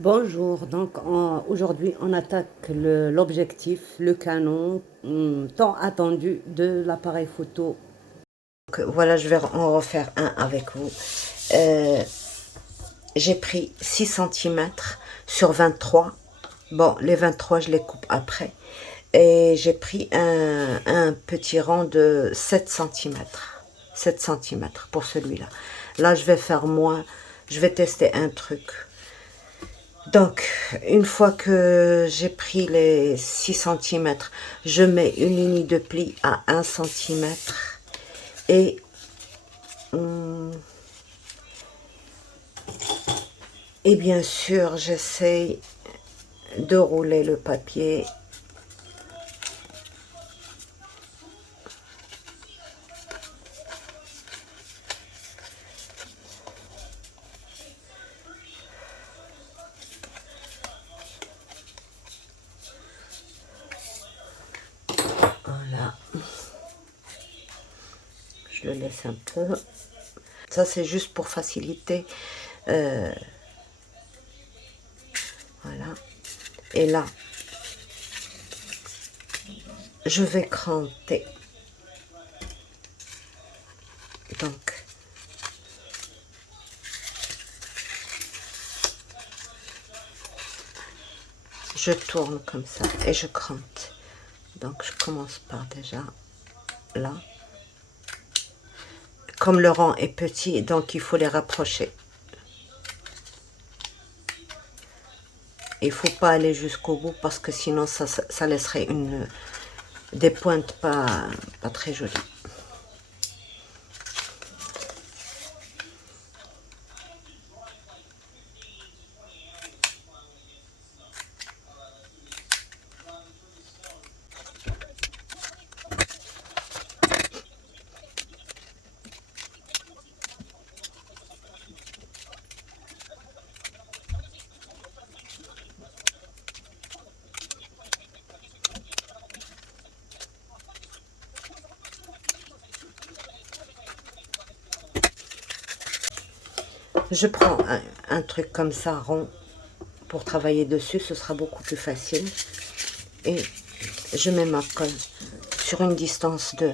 Bonjour, aujourd'hui on attaque l'objectif, le canon tant attendu de l'appareil photo. Donc, voilà, je vais en refaire un avec vous. Euh, j'ai pris 6 centimètres sur 23. Bon, les 23 je les coupe après. Et j'ai pris un petit rang de 7 centimètres. 7 centimètres pour celui-là. Là, je vais faire moins. Je vais tester un truc. Donc, une fois que j'ai pris les 6 centimètres, je mets une ligne de pli à 1 centimètre et bien sûr, j'essaye de rouler le papier. Voilà, je le laisse un peu. Ça, c'est juste pour faciliter. euh, voilà. Et là, je vais cranter. Donc, je tourne comme ça et je crante. Donc, je commence par déjà là. Comme le rang est petit, donc il faut les rapprocher. Il ne faut pas aller jusqu'au bout parce que sinon ça laisserait des pointes pas très jolies. Je prends un truc comme ça, rond, pour travailler dessus, ce sera beaucoup plus facile. Et je mets ma colle sur une distance de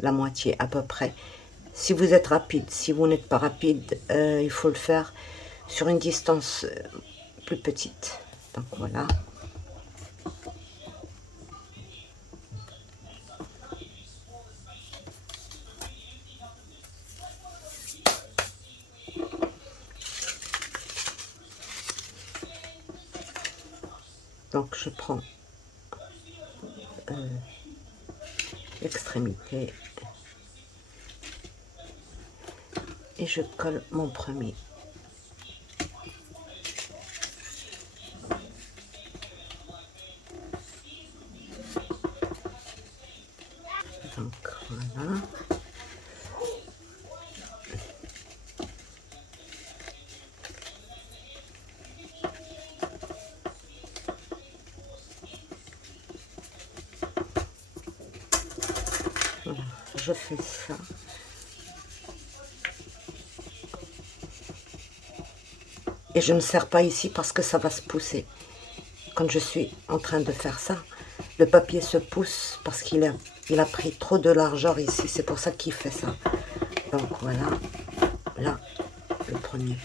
la moitié à peu près. Si vous êtes rapide, si vous n'êtes pas rapide, il faut le faire sur une distance plus petite. Donc voilà. Donc je prends l'extrémité et je colle mon premier. Donc voilà. Voilà, je fais ça. Et je ne serre pas ici parce que ça va se pousser. Quand je suis en train de faire ça, le papier se pousse parce il a pris trop de largeur ici. C'est pour ça qu'il fait ça. Donc voilà, là, le premier.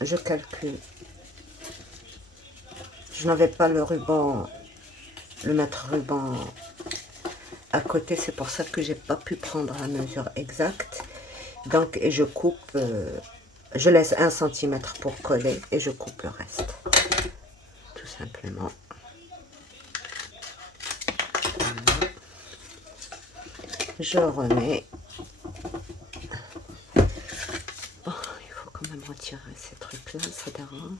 Je calcule. Je n'avais pas le ruban, le mètre ruban à côté, c'est pour ça que j'ai pas pu prendre la mesure exacte. Donc, et je coupe, je laisse 1 centimètre pour coller et je coupe le reste. Tout simplement. Voilà. Je remets. Oh, il faut quand même retirer ces trucs-là, ça dérange.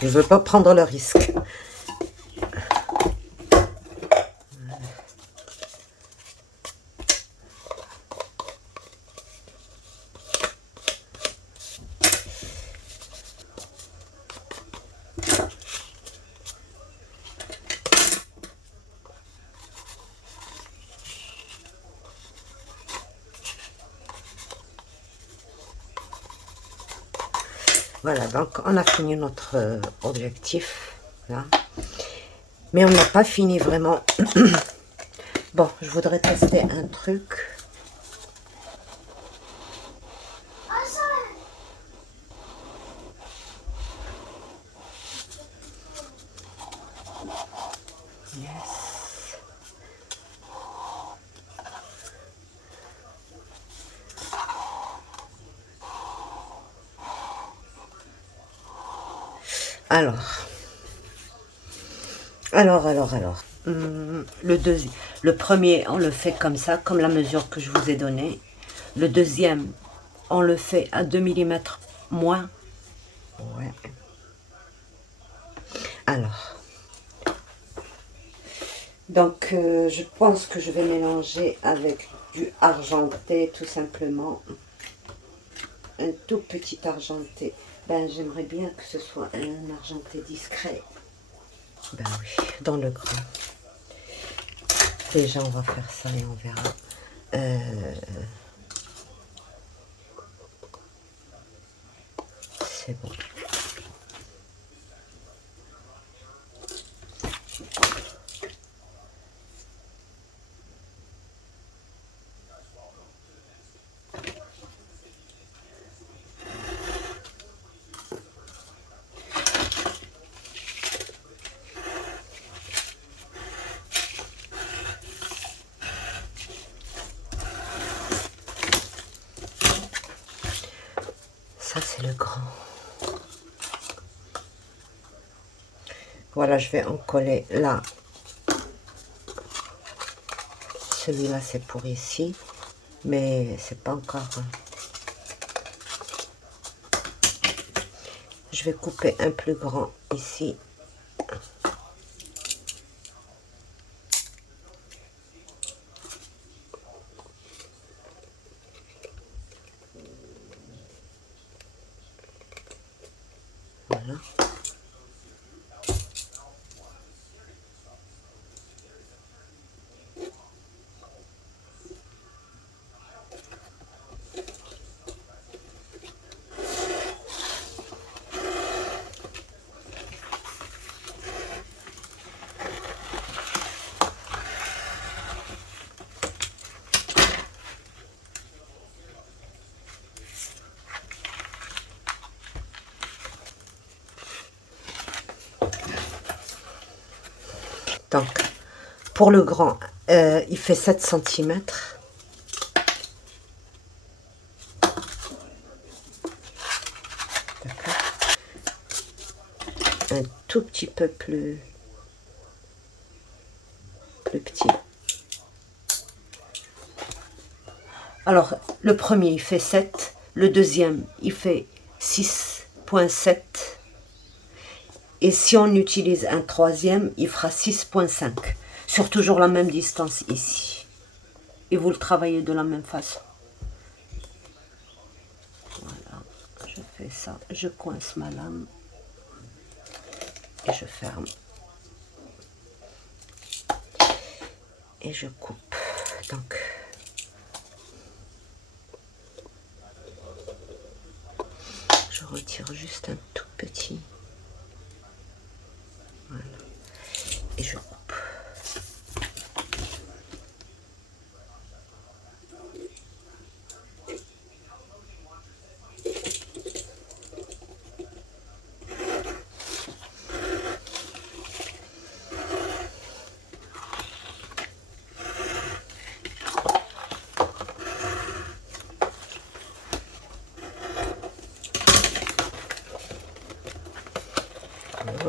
Je ne veux pas prendre le risque. Voilà, donc on a fini notre objectif, là. Mais on n'a pas fini vraiment. Bon, je voudrais tester un truc. Yes. Alors. Le premier, on le fait comme ça, comme la mesure que je vous ai donnée. Le deuxième, on le fait à 2 millimètres moins. Ouais. Alors. Donc, je pense que je vais mélanger avec du argenté, tout simplement. Un tout petit argenté. Ben, j'aimerais bien que ce soit un argenté discret. Ben oui, dans le grand. Déjà, on va faire ça et on verra. C'est bon. Ça, c'est le grand. Voilà, je vais en coller là. Celui-là, c'est pour ici. Mais c'est pas encore... Je vais couper un plus grand ici. Voilà. Donc, pour le grand, il fait 7 cm. D'accord. Un tout petit peu plus petit. Alors, le premier, il fait 7. Le deuxième, il fait 6,7. Et si on utilise un troisième, il fera 6,5. Sur toujours la même distance ici. Et vous le travaillez de la même façon. Voilà, je fais ça. Je coince ma lame. Et je ferme. Et je coupe. Donc... je retire juste un tout petit. Voilà. Et je coupe.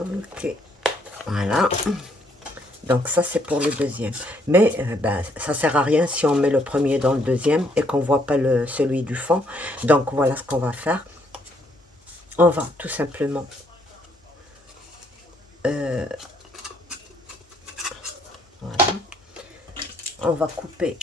Ok, voilà. Donc ça c'est pour le deuxième. Mais ben, ça sert à rien si on met le premier dans le deuxième et qu'on voit pas celui du fond. Donc voilà ce qu'on va faire. On va tout simplement Voilà. On va couper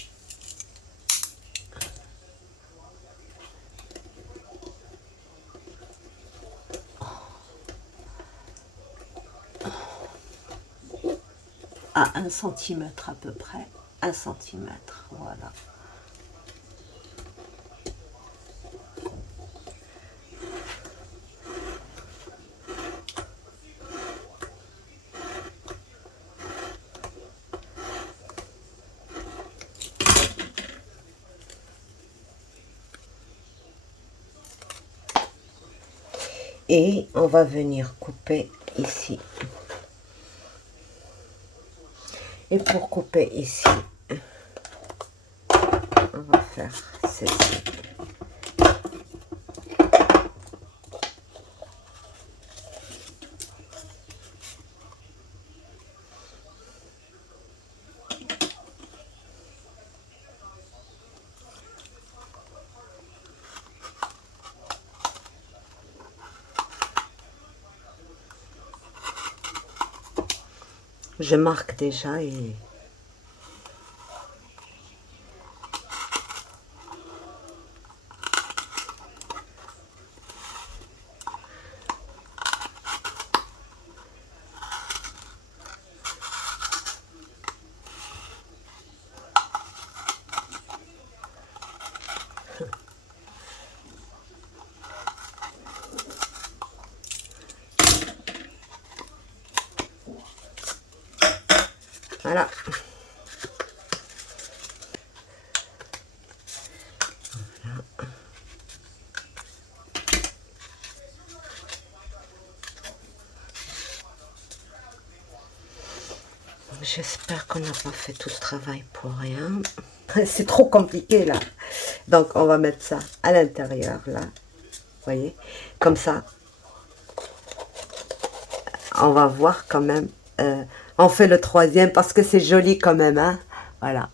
à 1 centimètre à peu près. 1 centimètre, voilà. Et on va venir couper ici. Et pour couper ici, on va faire ceci. Je marque déjà et voilà. J'espère qu'on n'a pas fait tout ce travail pour rien. C'est trop compliqué là. Donc on va mettre ça à l'intérieur là. Vous voyez? Comme ça. On va voir quand même. On fait le troisième parce que c'est joli quand même. Hein? Voilà.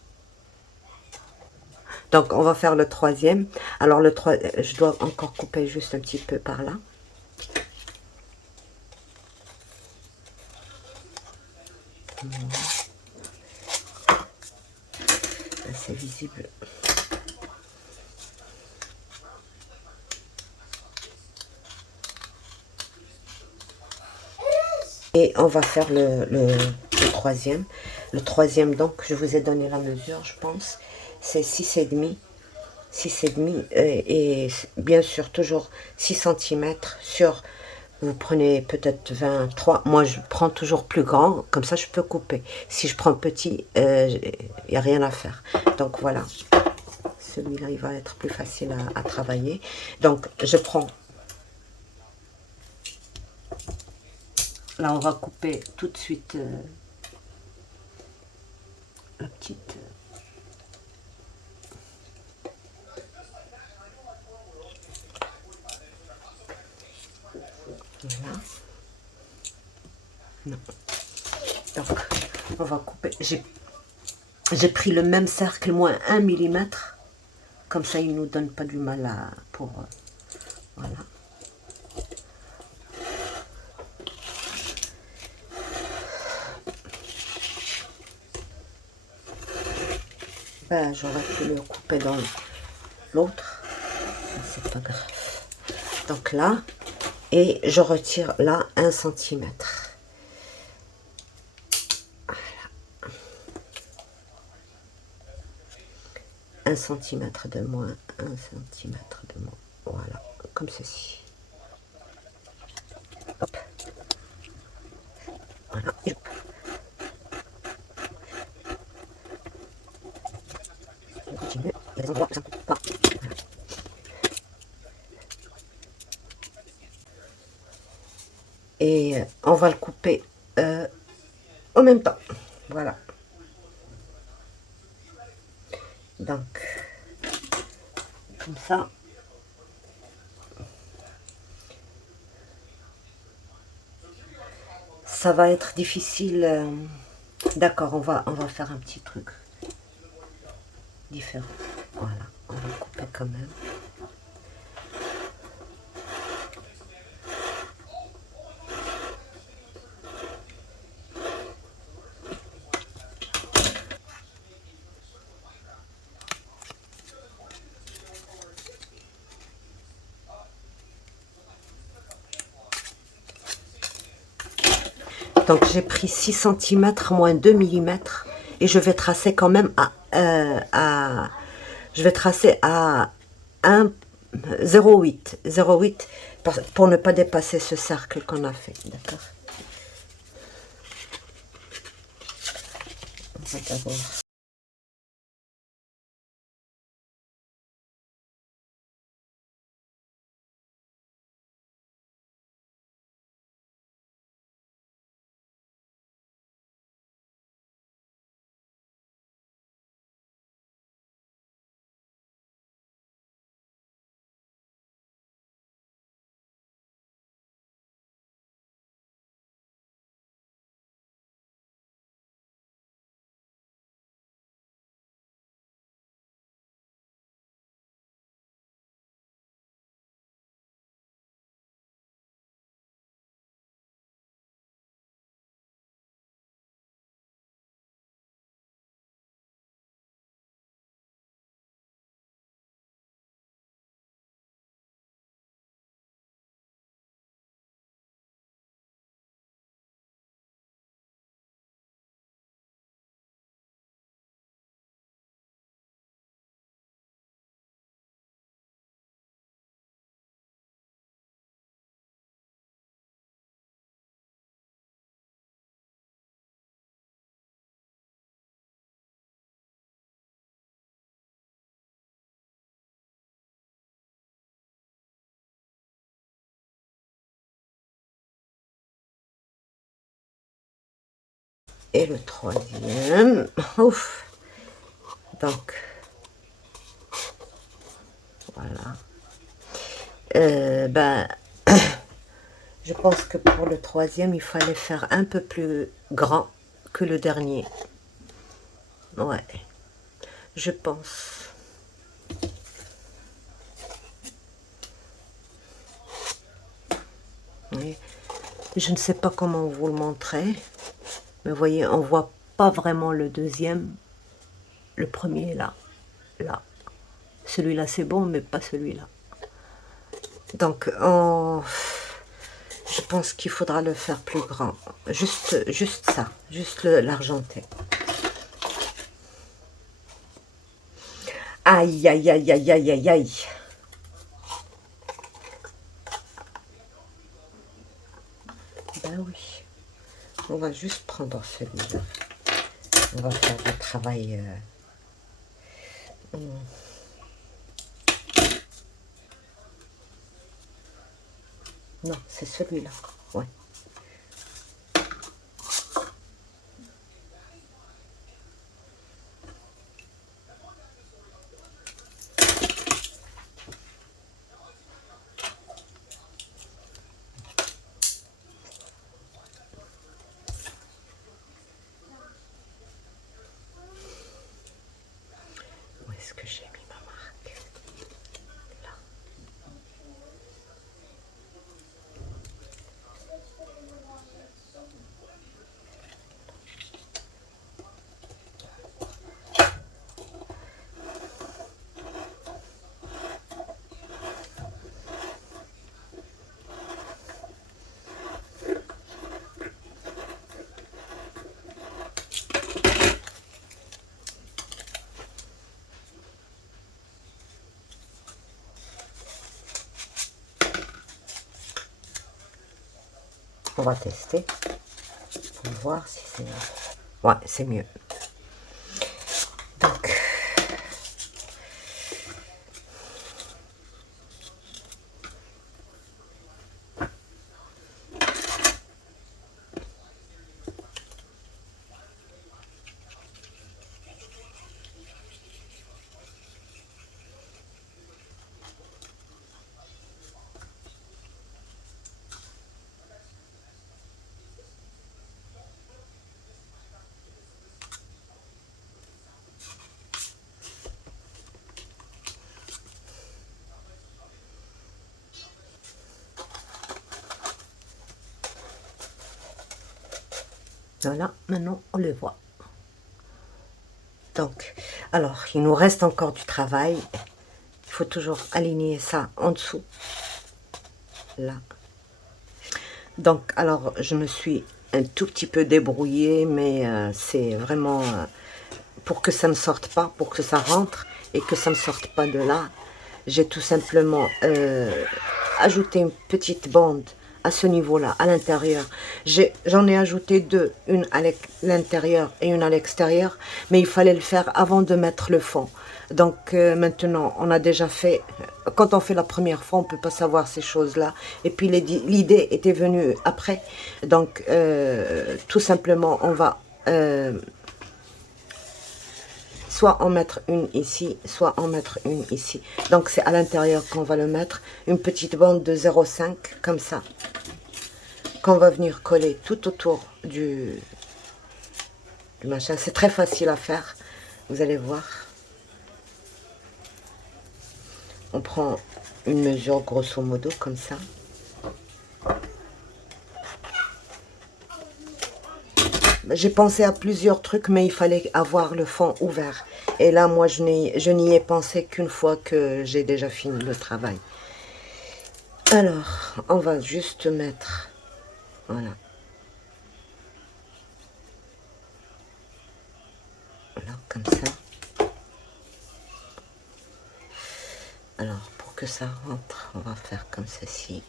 Donc on va faire le troisième. Alors le je dois encore couper juste un petit peu par là. C'est visible. Et on va faire le troisième. Le troisième, donc, je vous ai donné la mesure, je pense. C'est 6,5. 6,5 et bien sûr, toujours 6 cm sur... Vous prenez peut-être 23. Moi, je prends toujours plus grand. Comme ça, je peux couper. Si je prends petit, il n'y a rien à faire. Donc, voilà. Celui-là, il va être plus facile à travailler. Donc, je prends... Là, on va couper tout de suite la petite... Voilà. Non. Donc, on va couper. J'ai pris le même cercle, moins 1 mm. Comme ça, il ne nous donne pas du mal à... voilà. Ben, j'aurais pu le couper dans l'autre. C'est pas grave. Donc là, et je retire là 1 cm. Voilà. 1 cm de moins, 1 cm de moins. Voilà, comme ceci. Hop. Voilà. Je continue. Il y a des endroits où ça ne coupe pas. Voilà. Et on va le couper en même temps. Voilà. Donc, comme ça. Ça va être difficile. D'accord, on va faire un petit truc différent. Voilà, on va couper quand même. Donc j'ai pris 6 centimètres moins 2 millimètres et je vais tracer quand même je vais tracer à 0,8 pour ne pas dépasser ce cercle qu'on a fait, d'accord? On va d'abord. Et le troisième, ouf, donc voilà. Ben, je pense que pour le troisième, il fallait faire un peu plus grand que le dernier. Ouais, je pense. Oui. Je ne sais pas comment vous le montrer, mais vous voyez, on voit pas vraiment le deuxième. Le premier est là, là. Celui-là c'est bon, mais pas celui-là. Donc, je pense qu'il faudra le faire plus grand. Juste ça, juste l'argenté. Aïe, aïe, aïe, aïe, aïe, aïe, aïe. Ben oui. On va juste prendre celui-là. On va faire le travail. Non, c'est celui-là. Ouais. Où est-ce que j'ai mis ma marque? Là. On va tester pour voir si c'est... Ouais, c'est mieux. Donc... Voilà, maintenant on le voit. Donc, alors, il nous reste encore du travail. Il faut toujours aligner ça en dessous. Là. Donc, alors, je me suis un tout petit peu débrouillé, mais c'est vraiment pour que ça ne sorte pas, pour que ça rentre et que ça ne sorte pas de là. J'ai tout simplement ajouté une petite bande à ce niveau-là, à l'intérieur. J'en ai ajouté deux, une à l'intérieur et une à l'extérieur, mais il fallait le faire avant de mettre le fond. Donc maintenant, on a déjà fait, quand on fait la première fois, on ne peut pas savoir ces choses-là. Et puis l'idée était venue après. Donc tout simplement, on va soit en mettre une ici, soit en mettre une ici. Donc c'est à l'intérieur qu'on va le mettre. Une petite bande de 0,5 comme ça, qu'on va venir coller tout autour du machin. C'est très facile à faire, vous allez voir. On prend une mesure grosso modo comme ça. J'ai pensé à plusieurs trucs, mais il fallait avoir le fond ouvert. Et là, moi, je n'y ai pensé qu'une fois que j'ai déjà fini le travail. Alors, on va juste mettre, voilà. Voilà, comme ça. Alors, pour que ça rentre, on va faire comme ceci.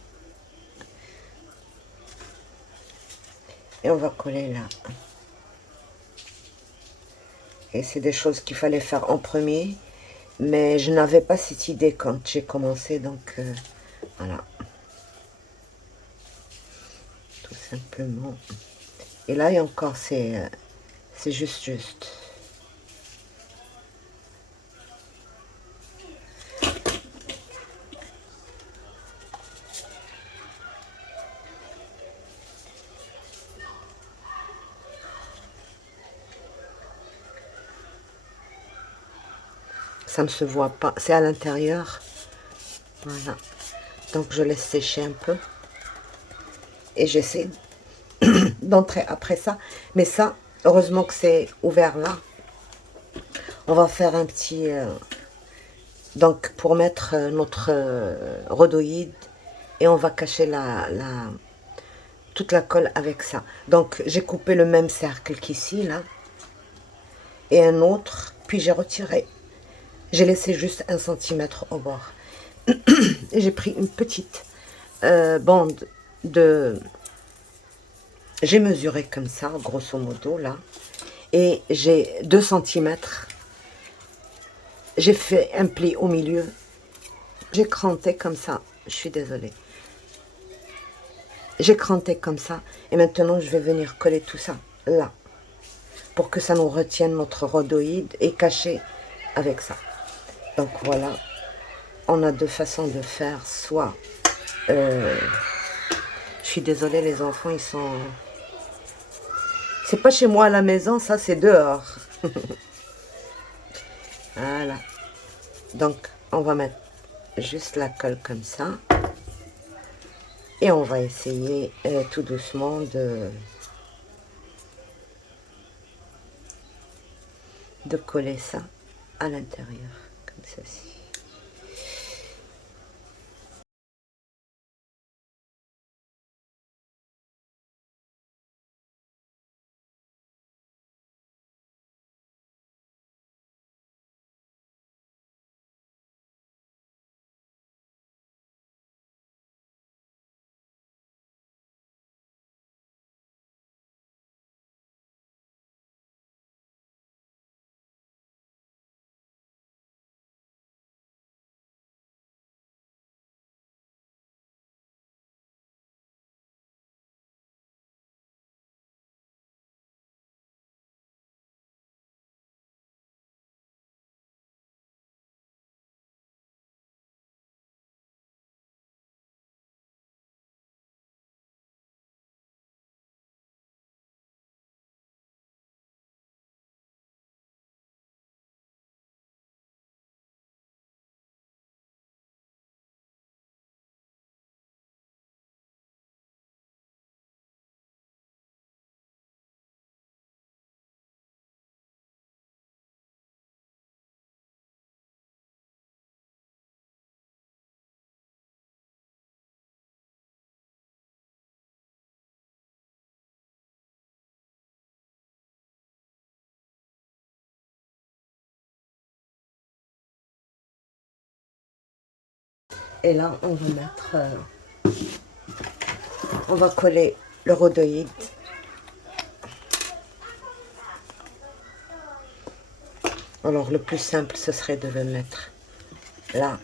Et on va coller là. Et c'est des choses qu'il fallait faire en premier. Mais je n'avais pas cette idée quand j'ai commencé, donc voilà. Tout simplement. Et là, il y a encore, c'est juste. Ça ne se voit pas, c'est à l'intérieur. Voilà. Donc je laisse sécher un peu. Et j'essaie d'entrer après ça. Mais ça, heureusement que c'est ouvert là. On va faire un petit... donc pour mettre notre rhodoïde. Et on va cacher toute la colle avec ça. Donc j'ai coupé le même cercle qu'ici, là. Et un autre. Puis j'ai retiré. J'ai laissé juste 1 centimètre au bord. Et j'ai pris une petite bande de... J'ai mesuré comme ça, grosso modo, là. Et j'ai 2 centimètres. J'ai fait un pli au milieu. J'ai cranté comme ça. Je suis désolée. J'ai cranté comme ça. Et maintenant, je vais venir coller tout ça là. Pour que ça nous retienne notre rhodoïde et cacher avec ça. Donc voilà. On a deux façons de faire. Soit... je suis désolée, les enfants, ils sont... C'est pas chez moi à la maison, ça c'est dehors. Voilà. Donc, on va mettre juste la colle comme ça. Et on va essayer tout doucement de coller ça à l'intérieur, comme ceci. Et là, on va mettre... on va coller le rhodoïde. Alors, le plus simple, ce serait de le mettre là.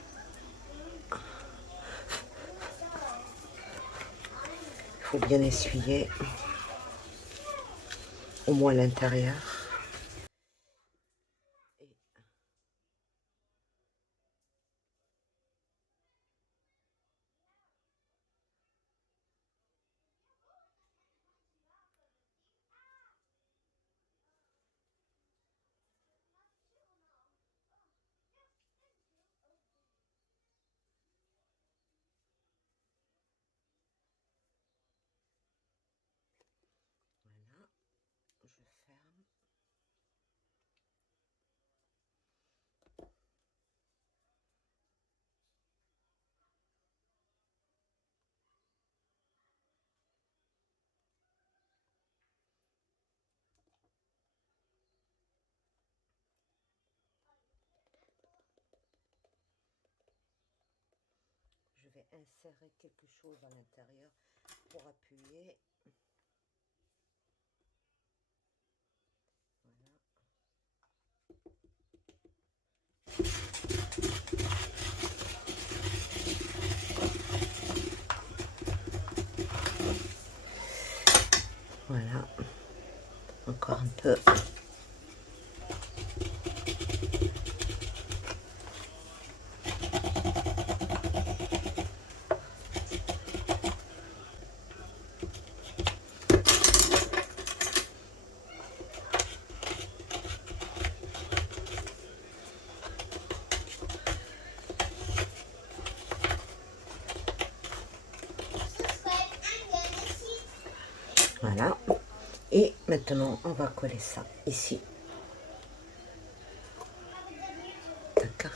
Il faut bien essuyer, au moins l'intérieur. Voilà, je ferme. Je vais insérer quelque chose à l'intérieur pour appuyer. Voilà, encore un peu. Voilà, et maintenant on va coller ça ici. D'accord.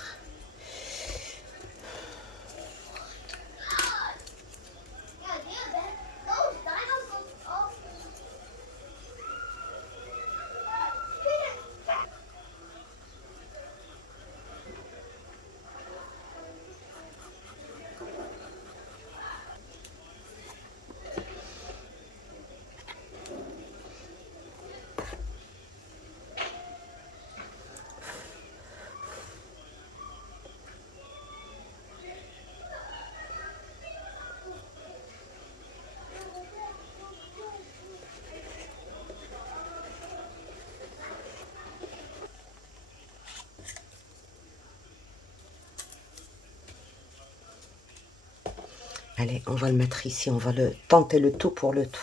Allez, on va le mettre ici, on va le tenter le tout pour le tout.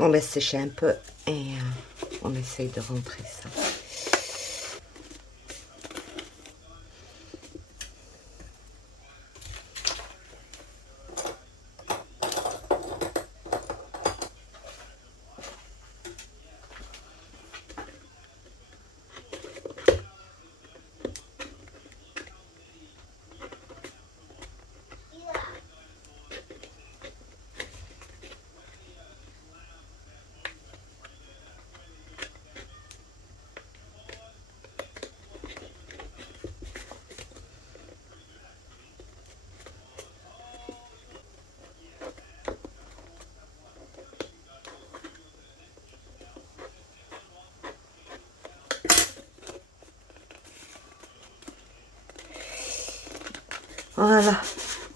On laisse sécher un peu et on essaye de rentrer ça. Voilà.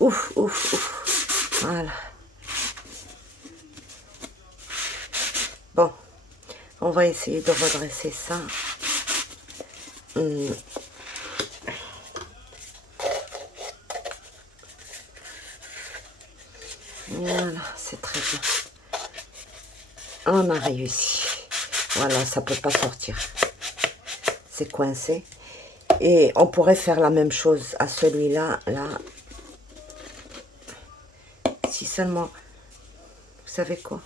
Ouf, ouf, ouf. Voilà. Bon, on va essayer de redresser ça. Voilà, c'est très bien. On a réussi. Voilà, ça peut pas sortir. C'est coincé. Et on pourrait faire la même chose à celui-là, là. Si seulement, vous savez quoi?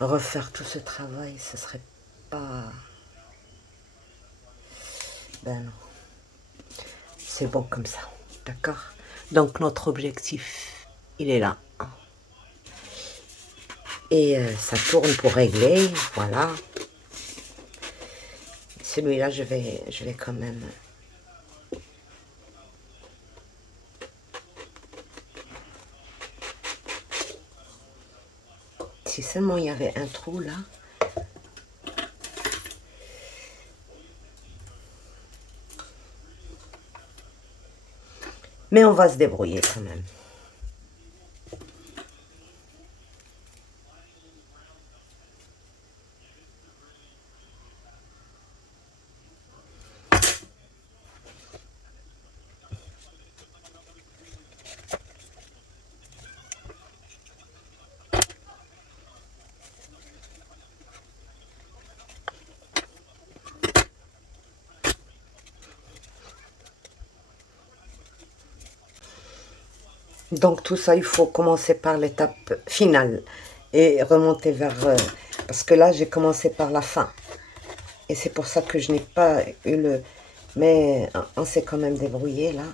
Refaire tout ce travail, ce serait pas... Ben non. C'est bon comme ça, d'accord? Donc notre objectif, il est là. Et ça tourne pour régler, voilà. Celui-là, je vais quand même... Si seulement il y avait un trou là. Mais on va se débrouiller quand même. Donc tout ça, il faut commencer par l'étape finale et remonter vers... parce que là, j'ai commencé par la fin. Et c'est pour ça que je n'ai pas eu le... Mais on s'est quand même débrouillé là.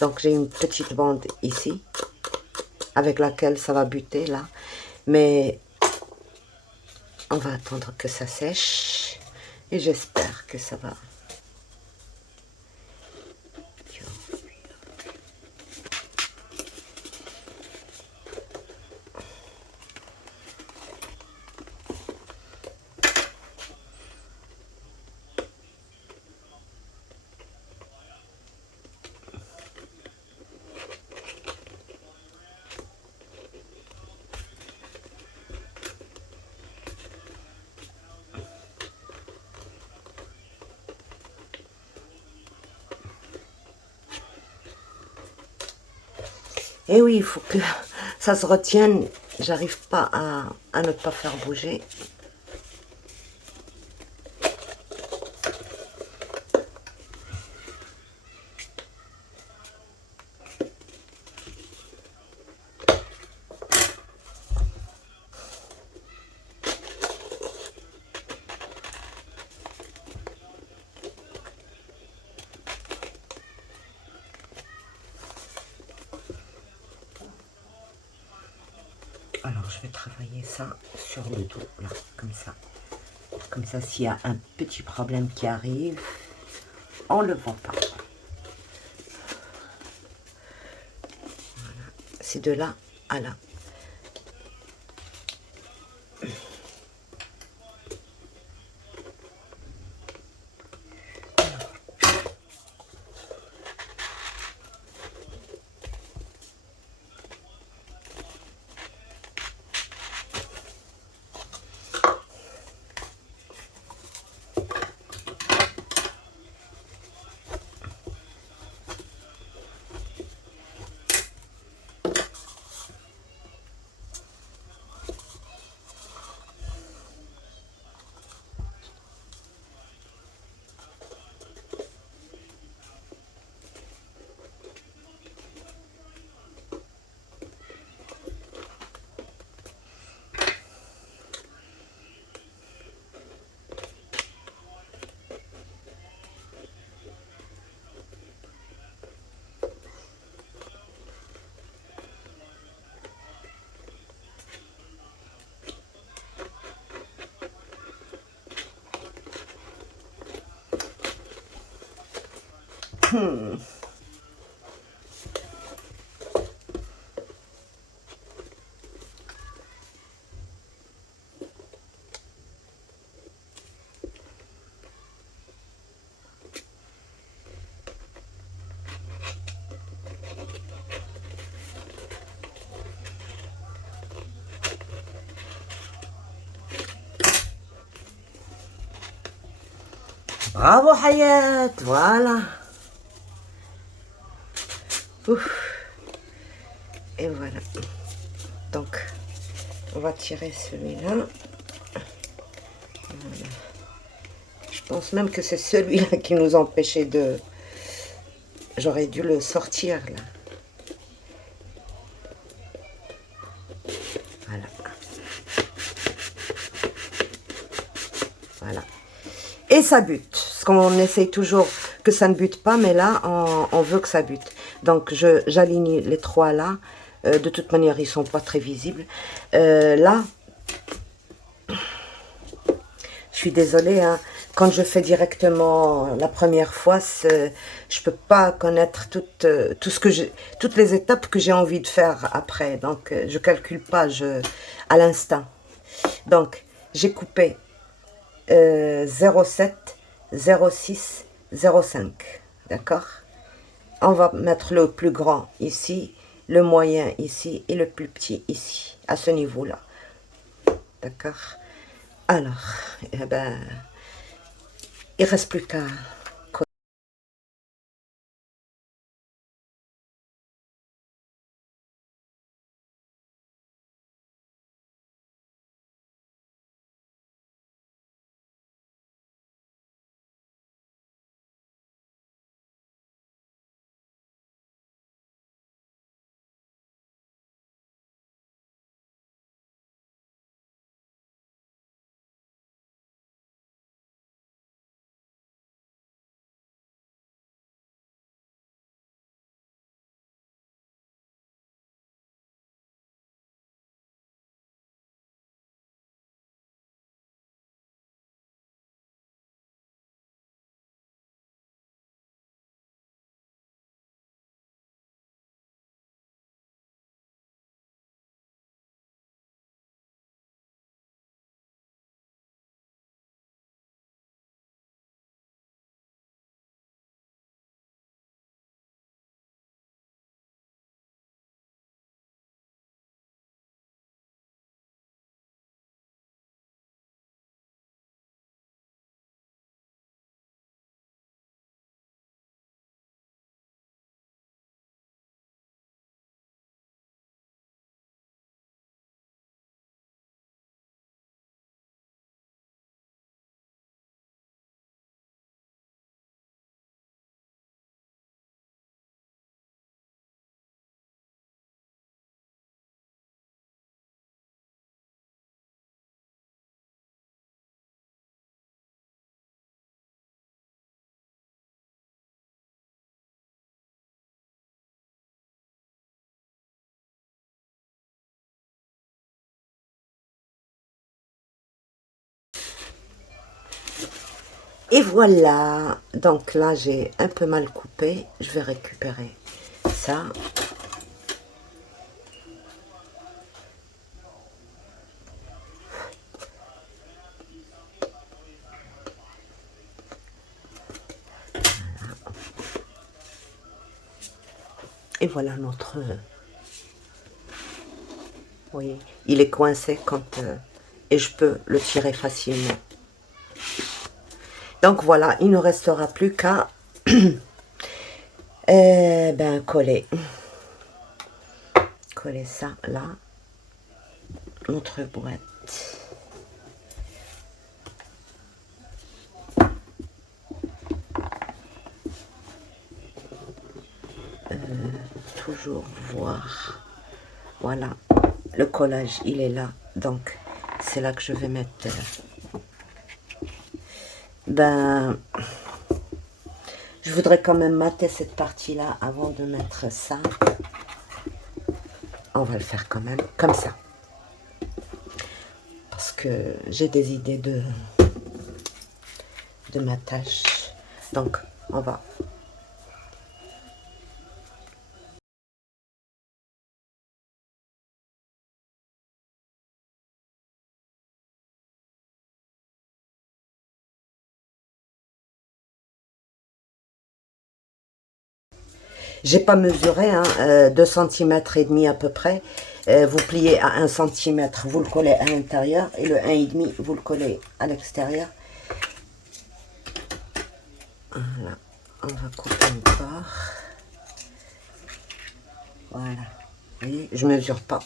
Donc j'ai une petite bande ici, avec laquelle ça va buter là. Mais on va attendre que ça sèche. Et j'espère que ça va... Et oui, il faut que ça se retienne. J'arrive pas à ne pas faire bouger. Alors, je vais travailler ça sur le dos, là, comme ça. Comme ça, s'il y a un petit problème qui arrive, on ne le voit pas. Voilà. C'est de là à là. Bravo Hayat, voilà. Ouf. Et voilà. Donc, on va tirer celui-là. Voilà. Je pense même que c'est celui-là qui nous empêchait de... J'aurais dû le sortir, là. Voilà. Voilà. Et ça bute. Parce qu'on essaye toujours que ça ne bute pas, mais là, on veut que ça bute. Donc, j'aligne les trois là. De toute manière, ils ne sont pas très visibles. Là, je suis désolée, hein, quand je fais directement la première fois, je ne peux pas connaître toutes les étapes que j'ai envie de faire après. Donc, je ne calcule pas à l'instant. Donc, j'ai coupé 0,7, 0,6, 0,5. D'accord? On va mettre le plus grand ici, le moyen ici et le plus petit ici, à ce niveau-là. D'accord? Alors, eh ben, il ne reste plus qu'à... Et voilà, donc là j'ai un peu mal coupé, je vais récupérer ça. Et voilà notre... Vous voyez, il est coincé quand... et je peux le tirer facilement. Donc voilà, il ne restera plus qu'à coller. Coller ça là, notre boîte. Toujours voir. Voilà, le collage il est là, donc c'est là que je vais mettre... je voudrais quand même mater cette partie-là avant de mettre ça. On va le faire quand même, comme ça. Parce que j'ai des idées de matage. Donc, on va... J'ai pas mesuré, hein, 2 cm et demi à peu près. Vous pliez à 1 cm, vous le collez à l'intérieur. Et le 1,5, vous le collez à l'extérieur. Voilà, on va couper encore. Voilà, vous voyez, je mesure pas.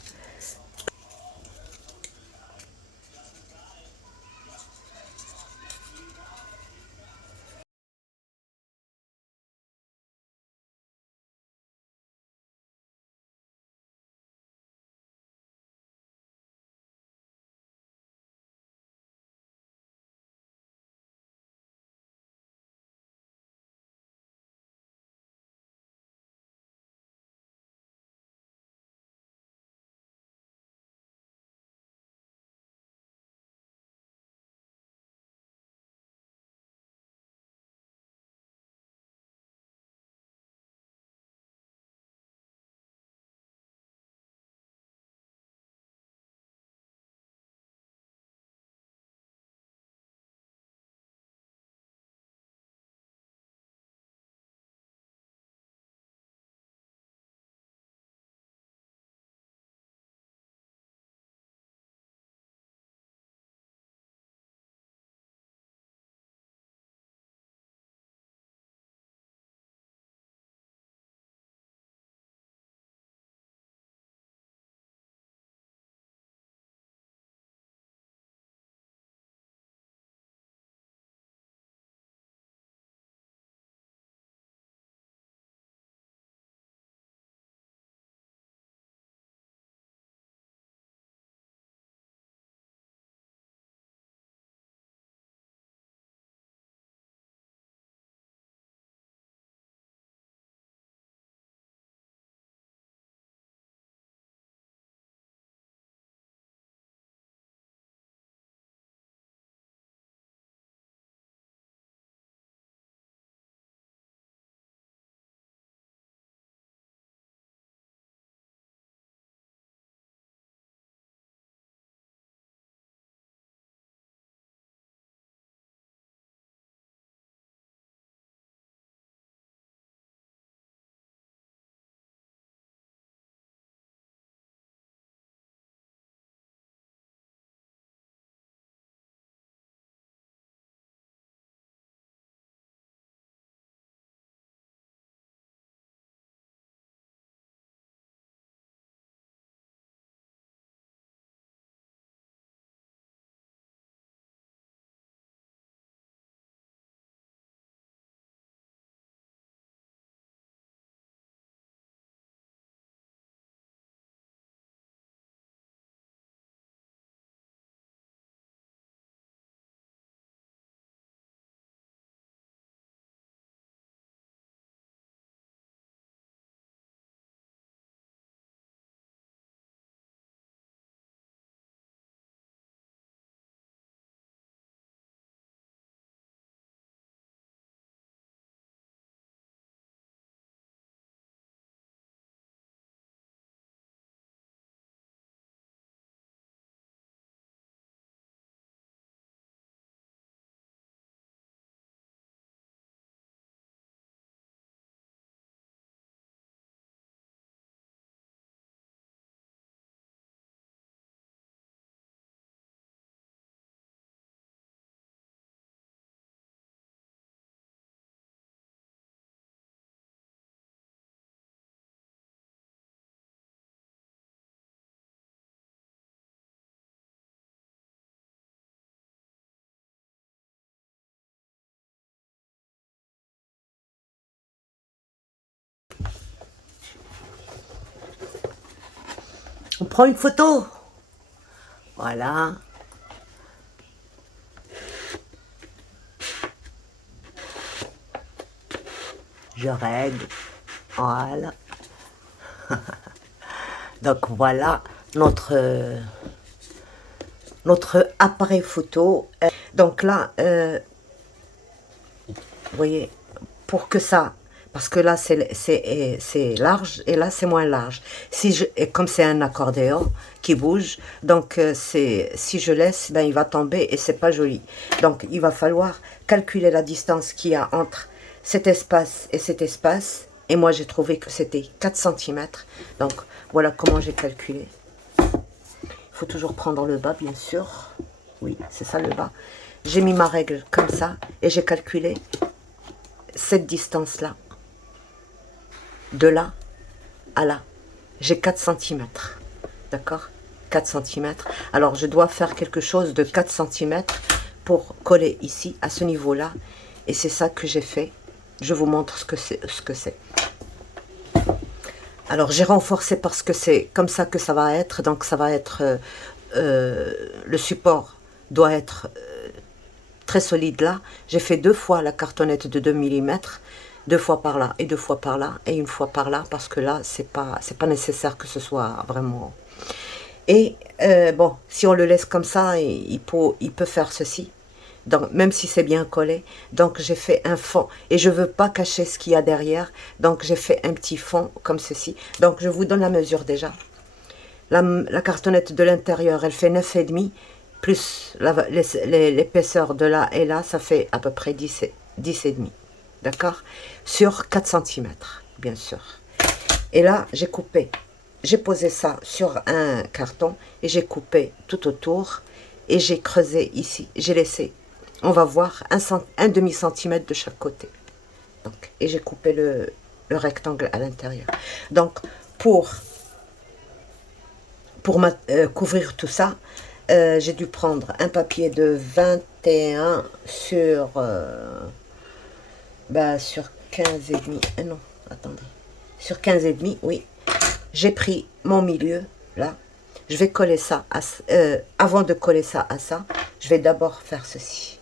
On prend une photo. Voilà. Je règle. Voilà. Donc voilà notre appareil photo. Donc là, vous voyez, pour que ça, parce que là c'est large et là c'est moins large. Et comme c'est un accordéon qui bouge, donc si je laisse, ben il va tomber et c'est pas joli. Donc il va falloir calculer la distance qu'il y a entre cet espace et cet espace. Et moi j'ai trouvé que c'était 4 cm. Donc voilà comment j'ai calculé. Il faut toujours prendre le bas, bien sûr. Oui, c'est ça le bas. J'ai mis ma règle comme ça et j'ai calculé cette distance-là, de là à là, j'ai 4 centimètres. D'accord? 4 centimètres. Alors, je dois faire quelque chose de 4 centimètres pour coller ici, à ce niveau-là. Et c'est ça que j'ai fait. Je vous montre ce que c'est. Alors, j'ai renforcé parce que c'est comme ça que ça va être. Donc, ça va être... le support doit être très solide là. J'ai fait 2 fois la cartonnette de 2 millimètres. 2 fois par là et 2 fois par là. Et 1 fois par là. Parce que là, c'est pas nécessaire que ce soit vraiment... Et bon, si on le laisse comme ça, il peut faire ceci. Donc, même si c'est bien collé. Donc, j'ai fait un fond. Et je ne veux pas cacher ce qu'il y a derrière. Donc, j'ai fait un petit fond comme ceci. Donc, je vous donne la mesure déjà. La cartonnette de l'intérieur, elle fait 9,5. Plus l'épaisseur de là et là, ça fait à peu près 10,5. D'accord? Sur 4 centimètres, bien sûr. Et là, j'ai coupé. J'ai posé ça sur un carton et j'ai coupé tout autour. Et j'ai creusé ici. J'ai laissé, on va voir, un demi-centimètre de chaque côté. Donc, et j'ai coupé le rectangle à l'intérieur. Donc, pour couvrir tout ça, j'ai dû prendre un papier de 21 sur 15 et demi. Non, attendez. Sur 15 et demi, oui. J'ai pris mon milieu, là. Je vais coller ça, avant de coller ça à ça, je vais d'abord faire ceci.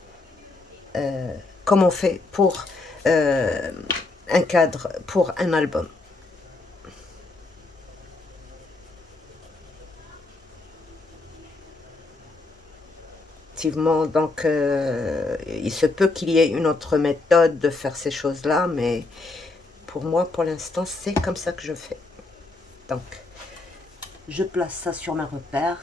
Comme on fait pour un cadre, pour un album. Effectivement, donc il se peut qu'il y ait une autre méthode de faire ces choses-là, mais pour moi, pour l'instant, c'est comme ça que je fais. Donc, je place ça sur ma repère.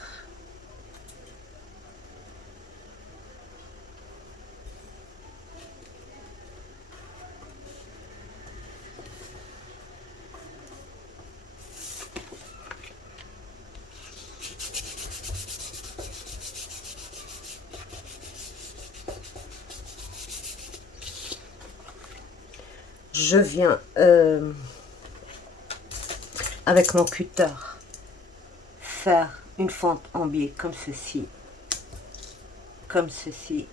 Je viens avec mon cutter faire une fente en biais comme ceci. Comme ceci.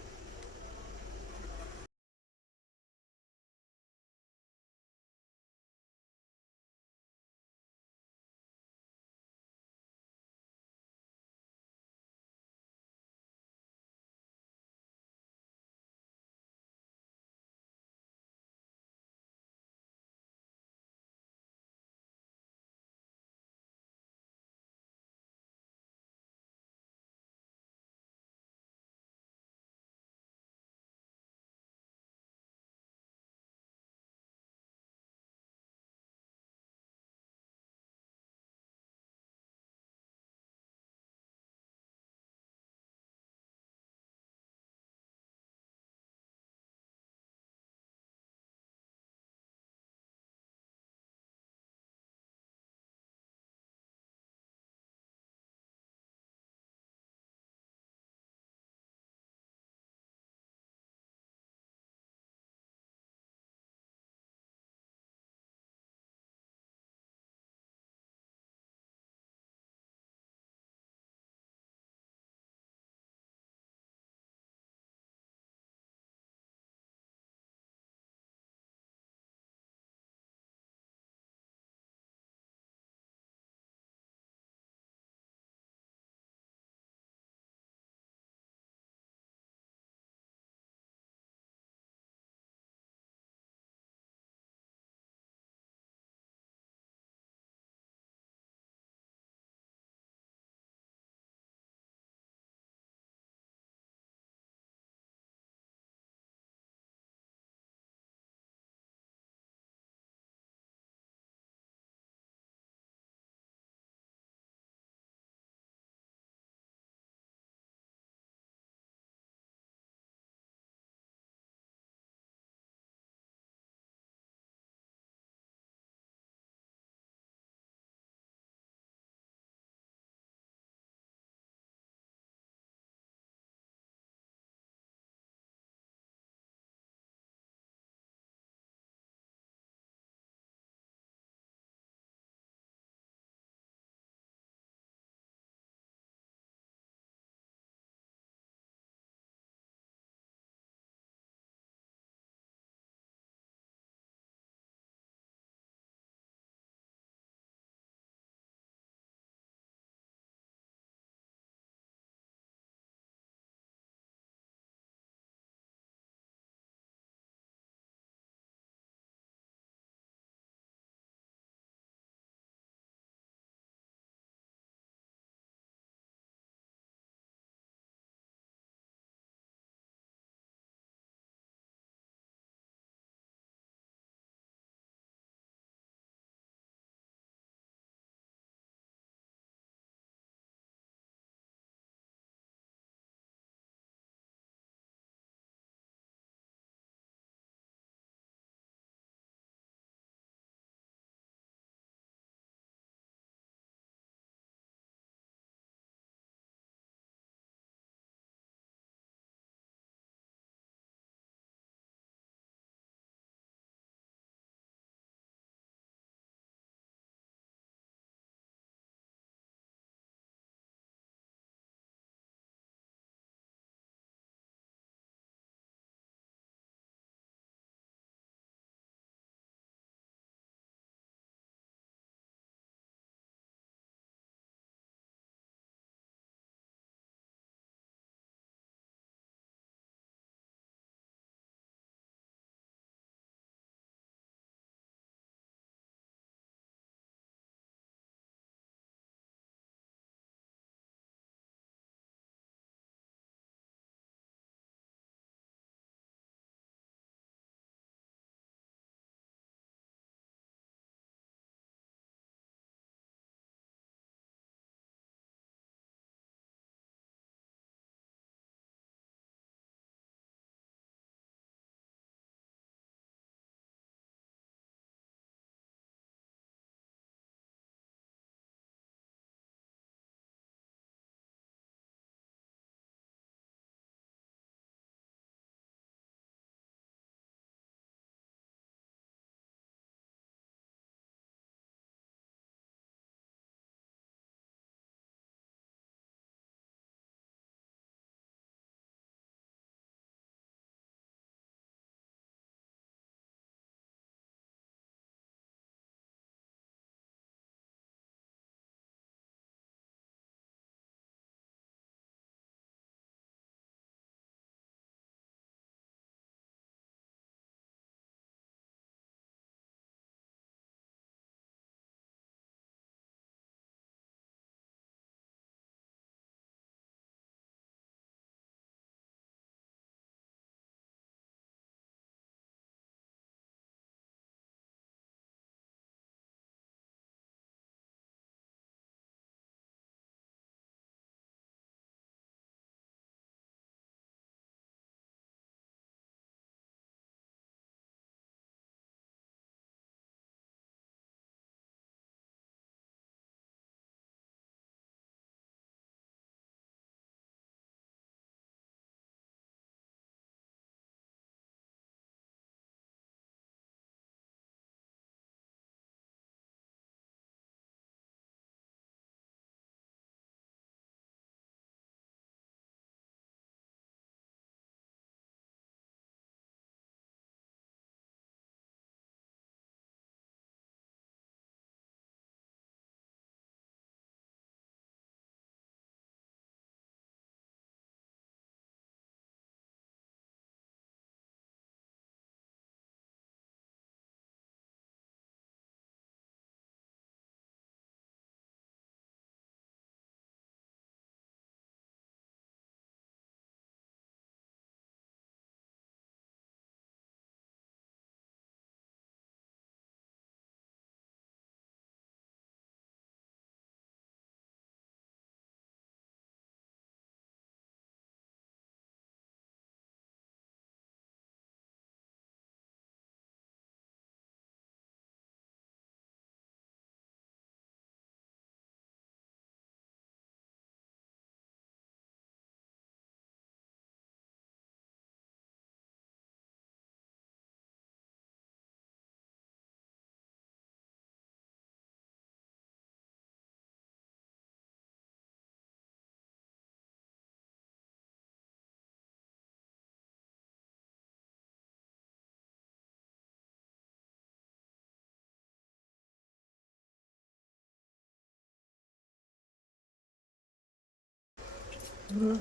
Voilà.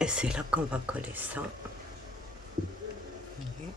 Et c'est là qu'on va coller ça. Voyez.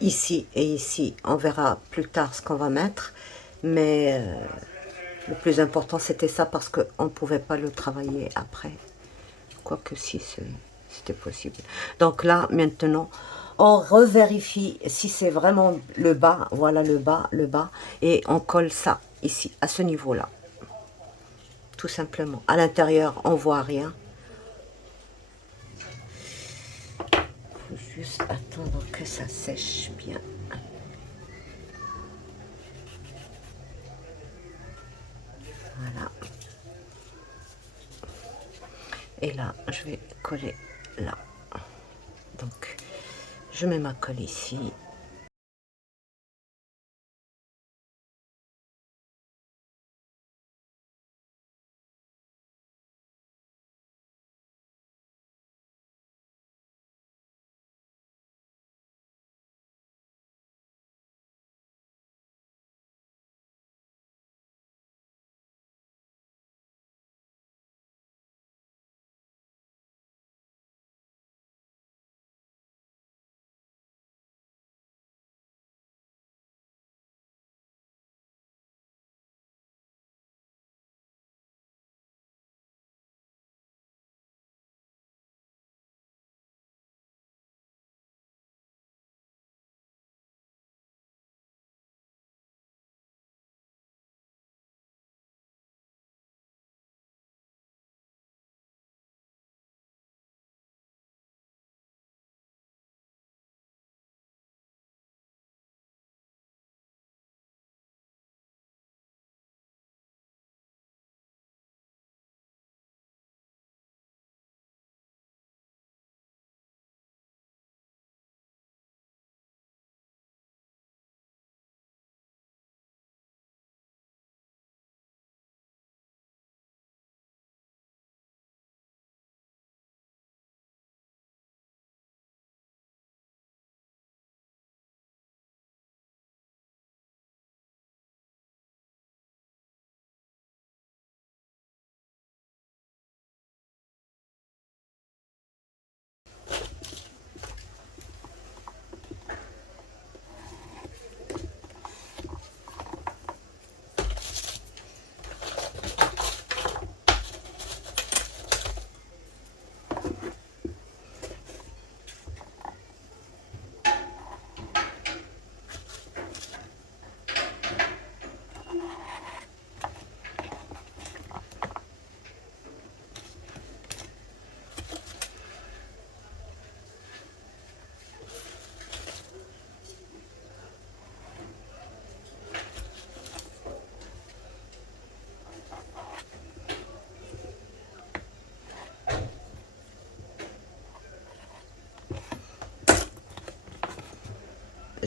Ici et ici, on verra plus tard ce qu'on va mettre, mais le plus important c'était ça parce qu'on ne pouvait pas le travailler après, quoique si c'était possible. Donc là maintenant on revérifie si c'est vraiment le bas, voilà le bas, et on colle ça ici à ce niveau là, tout simplement. À l'intérieur on voit rien, faut juste attendre que ça sèche bien. Voilà. Et là, je vais coller là. Donc, je mets ma colle ici.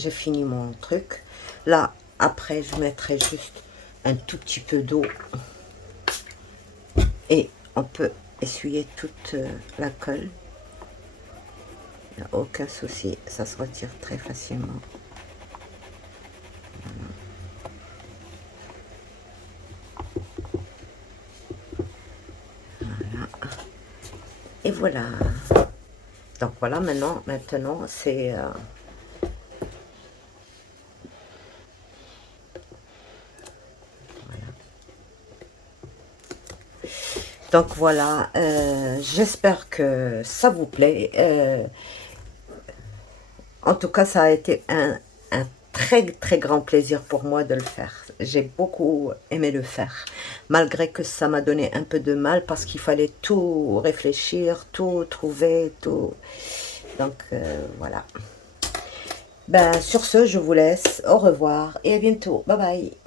j'ai fini mon truc. Là, après, je mettrai juste un tout petit peu d'eau. Et on peut essuyer toute la colle. Il n'y a aucun souci, ça se retire très facilement. Voilà. Et voilà. Donc voilà, maintenant c'est... Donc voilà, j'espère que ça vous plaît. En tout cas, ça a été un très très grand plaisir pour moi de le faire. J'ai beaucoup aimé le faire, malgré que ça m'a donné un peu de mal parce qu'il fallait tout réfléchir, tout trouver, tout. Donc voilà. Ben, sur ce, je vous laisse. Au revoir et à bientôt. Bye bye.